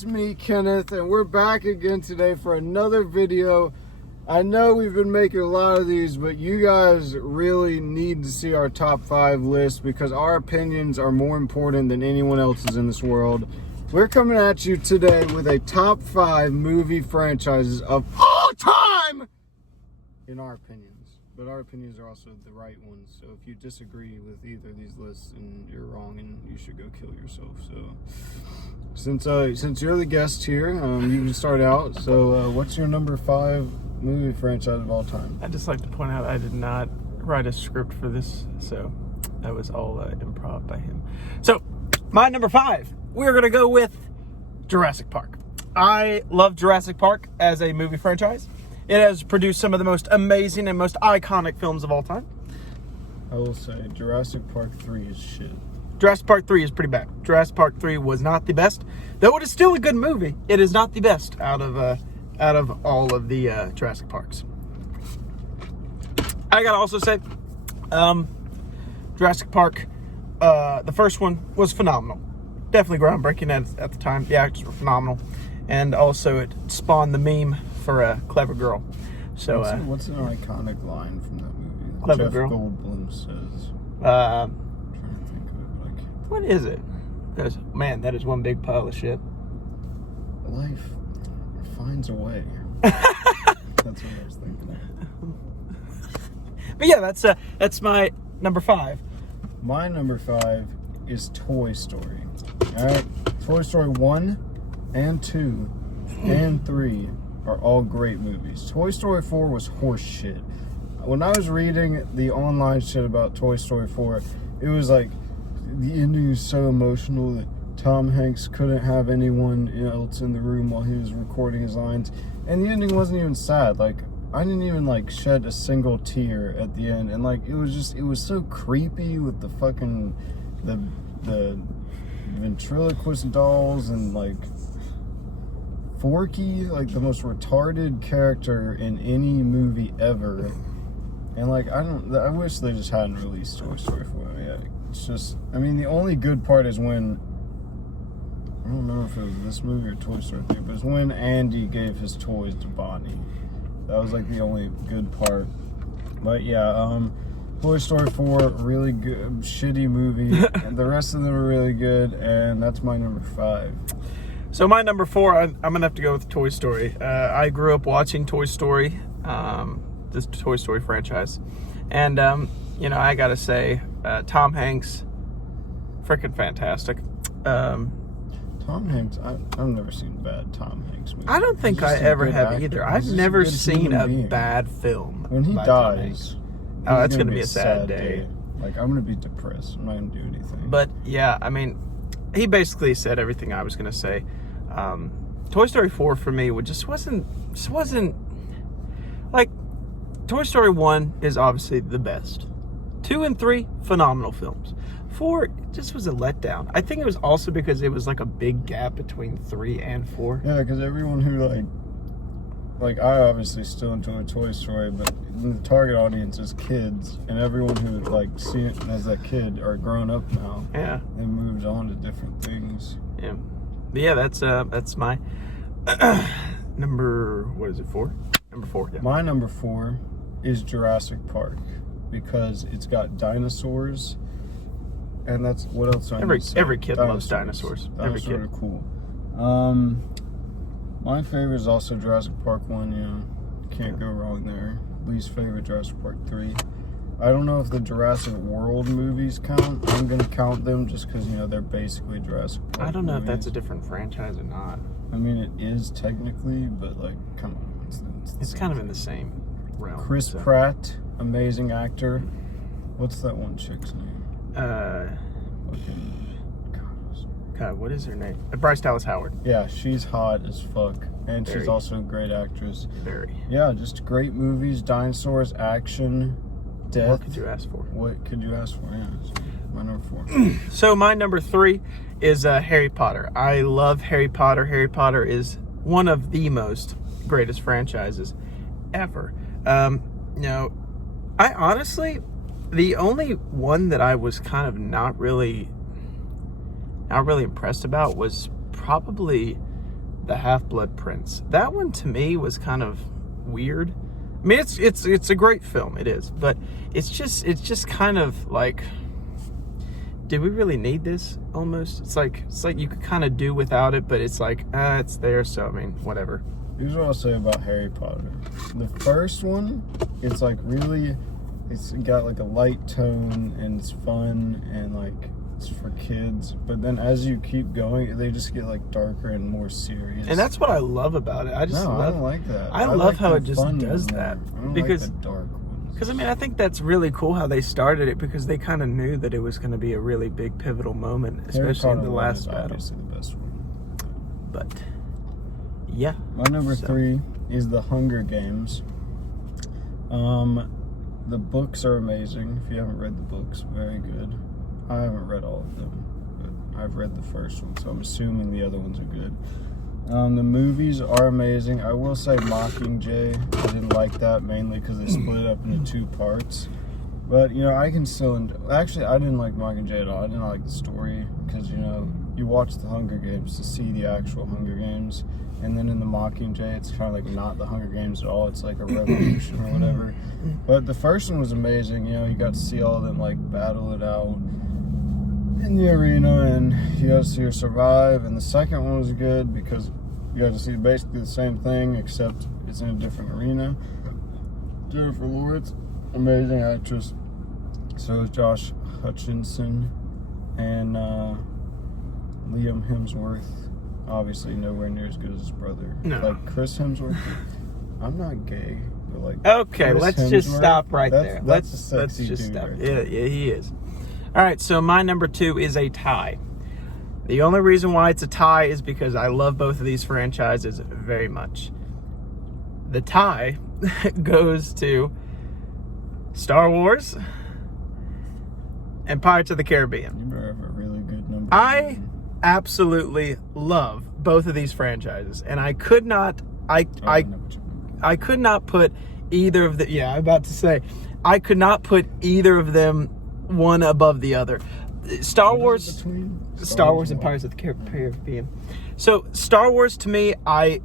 It's me, Kenneth, and we're back again today for another video. I know we've been making a lot of these, but you guys really need to see our top 5 list because our opinions are more important than anyone else's in this world. We're coming at you today with a top 5 movie franchises of all time, in our opinions. But our opinions are also the right ones. So if you disagree with either of these lists, then you're wrong and you should go kill yourself. So since you're the guest here, you can start out. So what's your number 5 movie franchise of all time? I'd just like to point out I did not write a script for this, so that was all improv by him. So my number 5, we're going to go with Jurassic Park. I love Jurassic Park as a movie franchise. It has produced some of the most amazing and most iconic films of all time. I will say Jurassic Park 3 is shit. Jurassic Park 3 is pretty bad. Jurassic Park 3 was not the best. Though it is still a good movie, it is not the best out of all of the Jurassic Parks. I gotta also say, Jurassic Park, the first one was phenomenal. Definitely groundbreaking at the time. The actors were phenomenal. And also it spawned the meme for a clever girl. So what's an iconic line from that movie? Clever Jeff girl. Goldblum says. I'm trying to think of it, but I can't. what is it? Man, that is one big pile of shit. Life finds a way. That's what I was thinking of. But yeah, that's my number 5. My number 5 is Toy Story. Alright? Toy Story 1 and 2 and 3 are all great movies. Toy Story 4 was horse shit. When I was reading the online shit about Toy Story 4, it was like the ending is so emotional that Tom Hanks couldn't have anyone else in the room while he was recording his lines. And the ending wasn't even sad. Like, I didn't even shed a single tear at the end. And it was so creepy with the fucking the ventriloquist dolls and Forky, the most retarded character in any movie ever. And I wish they just hadn't released Toy Story 4 yet. It's just, the only good part is when, I don't remember if it was this movie or Toy Story 3, but it's when Andy gave his toys to Bonnie. That was the only good part. But yeah, Toy Story 4, really good, shitty movie. And the rest of them are really good, and that's my number 5. So my number 4, I'm going to have to go with Toy Story. I grew up watching Toy Story, this Toy Story franchise. And, I got to say, Tom Hanks, freaking fantastic. Tom Hanks, I've never seen a bad Tom Hanks movie. I don't think I ever have actor. either. He's I've never seen a being. bad film. When he by Tom Hanks. dies, That's going to be a sad day. I'm going to be depressed. I'm not going to do anything. But yeah, he basically said everything I was going to say. Toy Story 4 for me wasn't Toy Story 1 is obviously the best. 2 and 3, phenomenal films. 4 just was a letdown. I think it was also because it was a big gap between 3 and 4. Yeah, because everyone who I obviously still enjoy Toy Story, but the target audience is kids, and everyone who seen it as a kid are grown up now. Yeah. They moved on to different things. Yeah. But yeah, that's my number, what is it, 4? Number 4, yeah. My number 4 is Jurassic Park because it's got dinosaurs, and that's what else I need to say? Every kid loves dinosaurs. Every kid. Dinosaurs are cool. My favorite is also Jurassic Park 1, can't go wrong there. Least favorite, Jurassic Park 3. I don't know if the Jurassic World movies count. I'm going to count them just because, they're basically Jurassic Park I don't know movies. if that's a different franchise or not. It is technically, but, come on. It's kind of in the same realm. Chris Pratt, amazing actor. What's that one chick's name? God, what is her name? Bryce Dallas Howard. Yeah, she's hot as fuck. And Very. She's also a great actress. Very. Yeah, just great movies, dinosaurs, action, death. What could you ask for? What could you ask for? Yeah, it's my number 4. So my number 3 is Harry Potter. I love Harry Potter. Harry Potter is one of the most greatest franchises ever. I honestly, the only one that I was kind of not really impressed about was probably The Half-Blood Prince. That one to me was kind of weird. I mean, it's a great film, it is, but it's just kind of like, did we really need this? Almost, it's like you could kind of do without it, but it's like, it's there, so I mean, whatever. Here's what I'll say about Harry Potter. The first one, it's like really, it's got like a light tone and it's fun and like it's for kids. But then as you keep going, they just get like darker and more serious. And that's what I love about it. I don't like that. I love like how the it just fun does one that. more. I don't Because like the dark ones. Because, I mean, I think that's really cool how they started it, because they kind of knew that it was going to be a really big pivotal moment, especially in the last battle. Obviously the best one. But, yeah. My number 3 is The Hunger Games. The books are amazing. If you haven't read the books, very good. I haven't read all of them, but I've read the first one, so I'm assuming the other ones are good. The movies are amazing. I will say Mockingjay, I didn't like that mainly because they split it up into 2 parts. But, you know, I can still... Actually, I didn't like Mockingjay at all. I didn't like the story because, you know, you watch the Hunger Games to see the actual Hunger Games. And then in the Mockingjay, it's kind of like not the Hunger Games at all. It's like a revolution or whatever. But the first one was amazing. You know, you got to see all of them, like, battle it out in the arena, and you got to see her survive. And the second one was good because you got to see basically the same thing, except it's in a different arena. Jennifer Lawrence, amazing actress. So is Josh Hutcherson and Liam Hemsworth. Obviously nowhere near as good as his brother. No. Like Chris Hemsworth. I'm not gay, but like Okay, Chris let's just Hemsworth, stop right that's- there. That's a Let's sexy just dude stop. right Yeah, there. yeah, he is. All right, so my number 2 is a tie. The only reason why it's a tie is because I love both of these franchises very much. The tie goes to Star Wars and Pirates of the Caribbean. You better have a really good number. I absolutely love both of these franchises, and I could not I know what you mean. I could not put either of the I'm about to say I could not put either of them one above the other. Star What is it Wars between Star Wars and what? Pirates of the Caribbean. So Star Wars, to me, I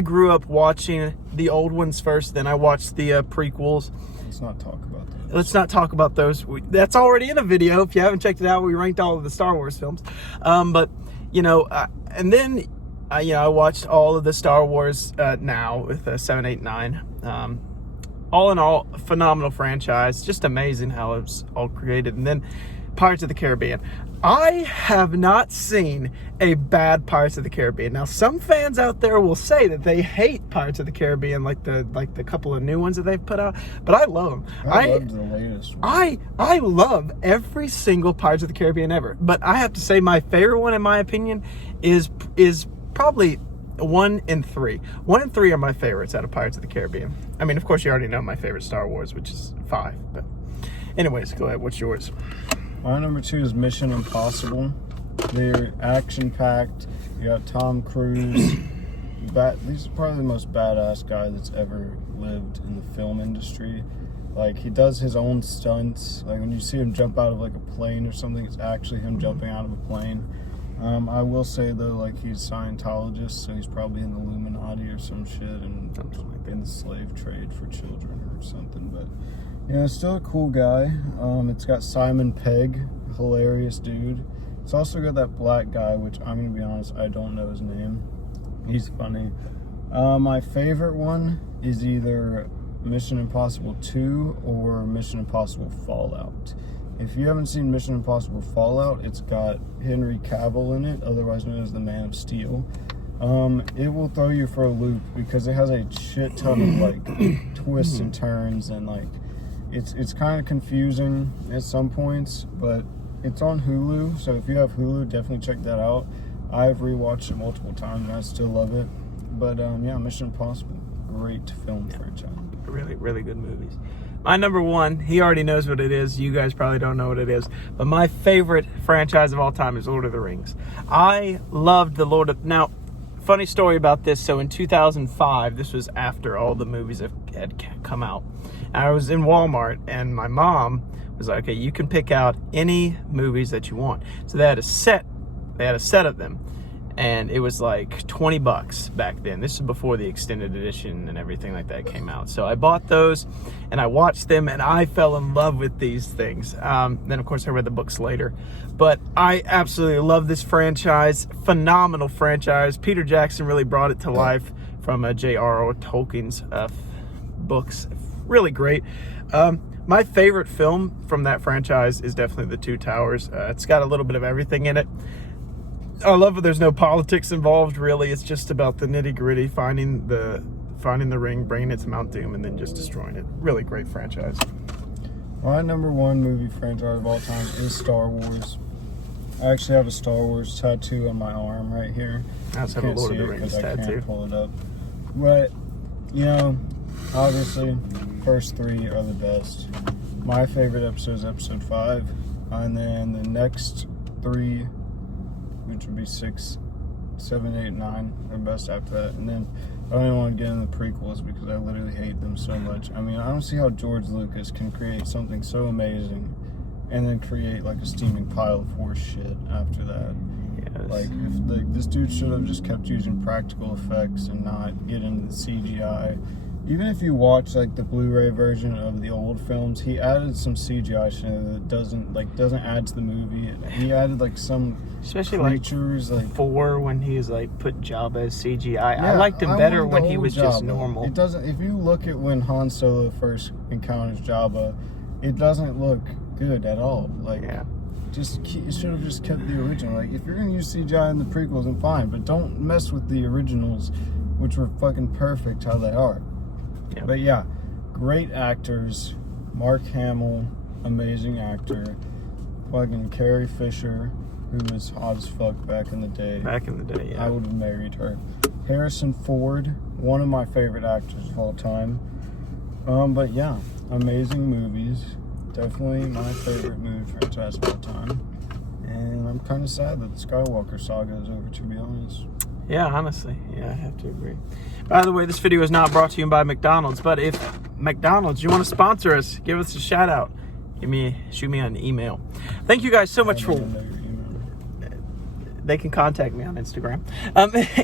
grew up watching the old ones first, then I watched the prequels. Let's not talk about that. Let's not talk about those. That's already in a video. If you haven't checked it out, we ranked all of the Star Wars films. But, you know, and then, you know, I watched all of the Star Wars now with 7, 8, 9. All in all, a phenomenal franchise. Just amazing how it was all created. And then Pirates of the Caribbean. I have not seen a bad Pirates of the Caribbean. Now, some fans out there will say that they hate Pirates of the Caribbean, like the couple of new ones that they've put out. But I love them. I loved the latest one. I love every single Pirates of the Caribbean ever. But I have to say my favorite one, in my opinion, is probably 1 and 3. 1 and 3 are my favorites out of Pirates of the Caribbean. I mean, of course, you already know my favorite Star Wars, which is 5. But anyways, go ahead. What's yours? My number 2 is Mission Impossible. They're action-packed. You got Tom Cruise. He's probably the most badass guy that's ever lived in the film industry. Like, he does his own stunts. Like, when you see him jump out of, like, a plane or something, it's actually him jumping out of a plane. I will say, though, like, he's a Scientologist, so he's probably in the Illuminati or some shit and in the slave trade for children or something, but... Yeah, still a cool guy. It's got Simon Pegg, hilarious dude. It's also got that black guy, which I'm gonna be honest, I don't know his name. He's funny. My favorite one is either Mission Impossible 2 or Mission Impossible Fallout. If you haven't seen Mission Impossible Fallout, it's got Henry Cavill in it, otherwise known as the Man of Steel. It will throw you for a loop because it has a shit ton of like twists and turns and like it's kind of confusing at some points, but it's on Hulu, so if you have Hulu, definitely check that out. I've rewatched it multiple times and I still love it. But yeah, Mission Impossible, great film franchise. Really, really good movies. My number 1, he already knows what it is. You guys probably don't know what it is. But my favorite franchise of all time is Lord of the Rings. I loved the Now, funny story about this. So in 2005, this was after all the movies had come out. I was in Walmart and my mom was like, okay, you can pick out any movies that you want. So they had a set of them. and it was like $20 back then. This is before the extended edition and everything like that came out. So I bought those and I watched them, and I fell in love with these things. Then of course I read the books later, but I absolutely love this franchise. Phenomenal franchise. Peter Jackson really brought it to life from J.R.R. Tolkien's books. Really great. My favorite film from that franchise is definitely The Two Towers. It's got a little bit of everything in it. I love that there's no politics involved, really. It's just about the nitty-gritty, finding the ring, bringing it to Mount Doom, and then just destroying it. Really great franchise. My number one movie franchise of all time is Star Wars. I actually have a Star Wars tattoo on my arm right here. I also have a Lord of the Rings tattoo. I can't pull it up. But, you know, obviously, first three are the best. My favorite episode is episode 5. And then the next 3, which would be 6, 7, 8, 9, are best after that. And then I don't even want to get into the prequels because I literally hate them so much. I mean, I don't see how George Lucas can create something so amazing and then create like a steaming pile of horse shit after that. Yes. Like, if this dude should have just kept using practical effects and not get into the CGI. Even if you watch like the Blu-ray version of the old films, he added some CGI shit that doesn't add to the movie. He added like some especially creatures, like 4 when he was like put Jabba as CGI. Yeah, I liked him better wanted the when he old was just Jabba. normal. It doesn't. If you look at when Han Solo first encounters Jabba, it doesn't look good at all. Like, Yeah. you should have just kept the original. Like, if you're gonna use CGI in the prequels, then fine, but don't mess with the originals, which were fucking perfect how they are. Yeah. But yeah, great actors. Mark Hamill, amazing actor. Fucking Carrie Fisher, who was hot as fuck back in the day. Back in the day, yeah. I would have married her. Harrison Ford, one of my favorite actors of all time. But yeah, amazing movies. Definitely my favorite movie franchise of all time. And I'm kind of sad that the Skywalker saga is over, to be honest. Yeah, honestly. Yeah, I have to agree. By the way, this video is not brought to you by McDonald's, but if McDonald's, you want to sponsor us, give us a shout out. Shoot me an email. Thank you guys so much for... They can contact me on Instagram.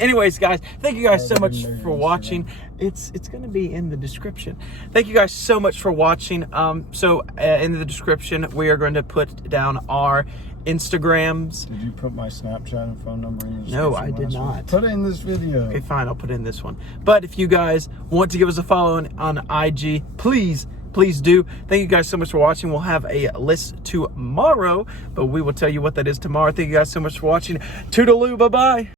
Anyways, guys, thank you guys so much for watching. It's going to be in the description. Thank you guys so much for watching. In the description, we are going to put down our Instagrams. Did you put my Snapchat and phone number in the description? No, I did not. Put it in this video. Okay, fine. I'll put it in this one. But if you guys want to give us a follow on IG, please do. Thank you guys so much for watching. We'll have a list tomorrow, but we will tell you what that is tomorrow. Thank you guys so much for watching. Toodaloo. Bye-bye.